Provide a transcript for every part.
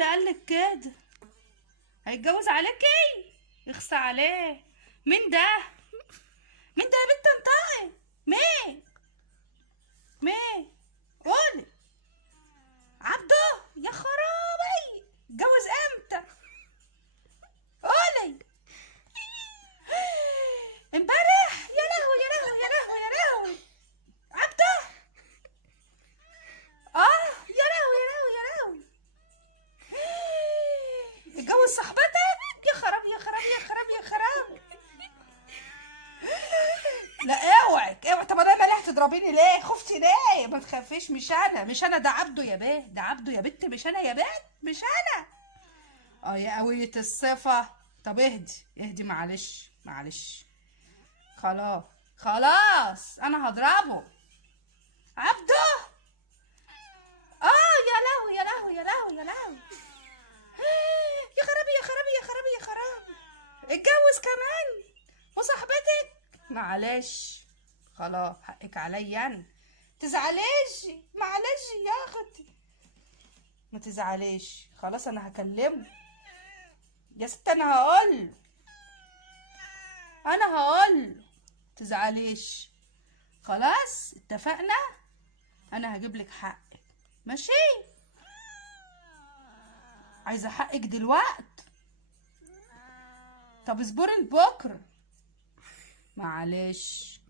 اللي قالك كده؟ هيتجوز عليكي؟ يخصى عليه. مين ده؟ مين ده يا بنت؟ انطقي. مين؟ مين؟ قولي. عبده؟ يا خرابي، اتجوز امتى؟ قولي. امبارح؟ يا لهوي يا لهوي يا لهوي يا لهوي. عبده؟ اه، يا لهوي يا لهوي يا لهوي. اتجوز صاحبتك؟ يا خراب يا خراب يا خراب يا خراب. لا اوعك اوعك. طب انا ليه هتضربيني؟ ليه خفتي؟ ليه؟ ما تخافيش، مش انا مش انا، ده عبده يا بيه، ده عبده يا بت، مش انا يا بنت، مش انا. اه يا قوية الصفة. طب اهدي اهدي، معلش معلش. خلاص خلاص، انا هضربه. عبده؟ اه يا لهوي يا لهوي يا لهوي يا لهوي. يا خرابي يا خرابي يا خرابي يا خرابي. اتجوز كمان وصاحبتك؟ معلش خلاص، حقك عليا انا. تزعليش، معلش يا اختي، ما تزعليش. خلاص انا هكلمه يا ست، انا هقول تزعليش. خلاص اتفقنا، انا هجيب لك حقك. ماشي؟ عايزه حقك دلوقت؟ طب اصبري لبكره. معلش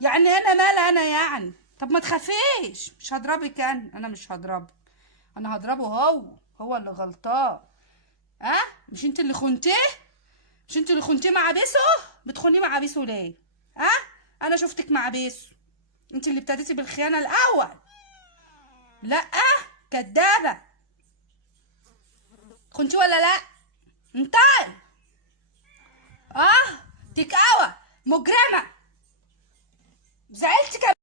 يعني انا مال انا يعني. طب ما تخافيش، مش هضربك انا مش هضربه. انا هضربه هو اللي غلطان. ها؟ مش انت اللي خنتيه؟ مش انت اللي خنتيه مع بيسو؟ بتخونيه مع بيسو ليه؟ ها؟ انا شفتك مع بيسو، انت اللي ابتديتي بالخيانه الاول. لا، كدابه. خنتيه ولا لا؟ انتي اه تكاوى مجرمه. زعلت كمان.